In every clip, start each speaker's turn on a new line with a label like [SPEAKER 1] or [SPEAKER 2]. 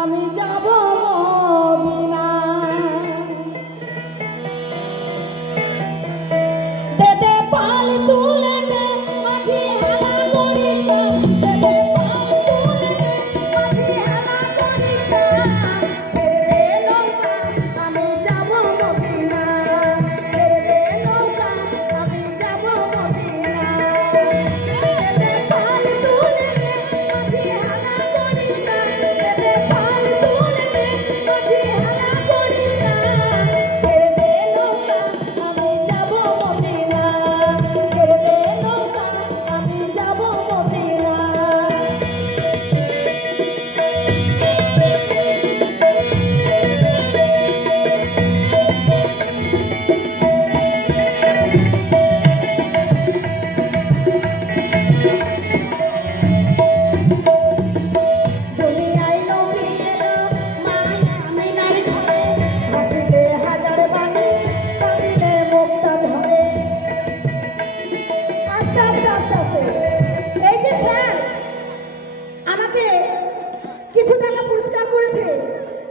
[SPEAKER 1] আমি যাব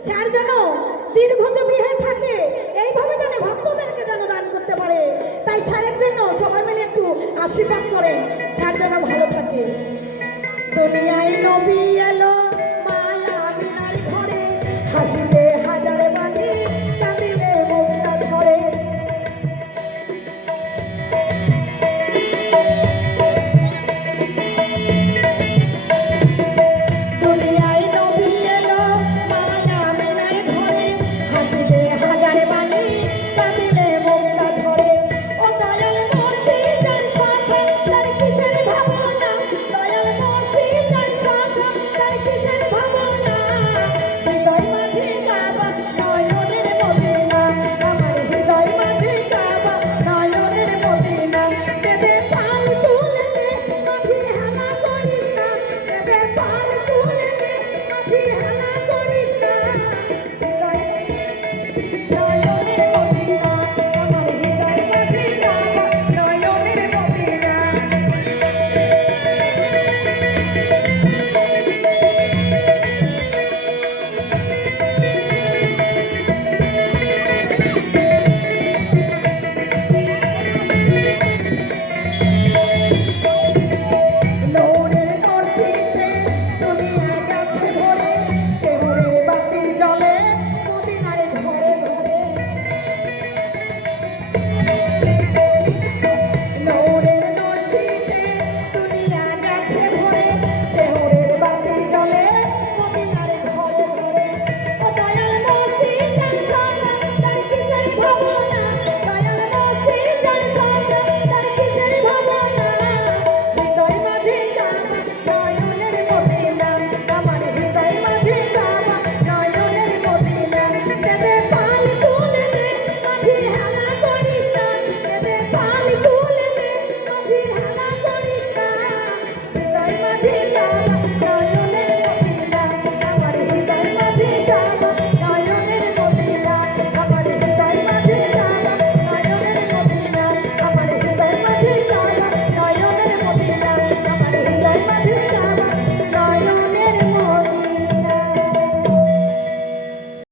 [SPEAKER 1] স্যার যেন দীর্ঘজীবী হয়ে থাকে, এইভাবে যেন ভক্তদেরকে যেন দান করতে পারে। তাই স্যারের জন্য সবাই মিলে একটু আশীর্বাদ করেন স্যার যেন ভালো থাকে। দুনিয়ায় নবী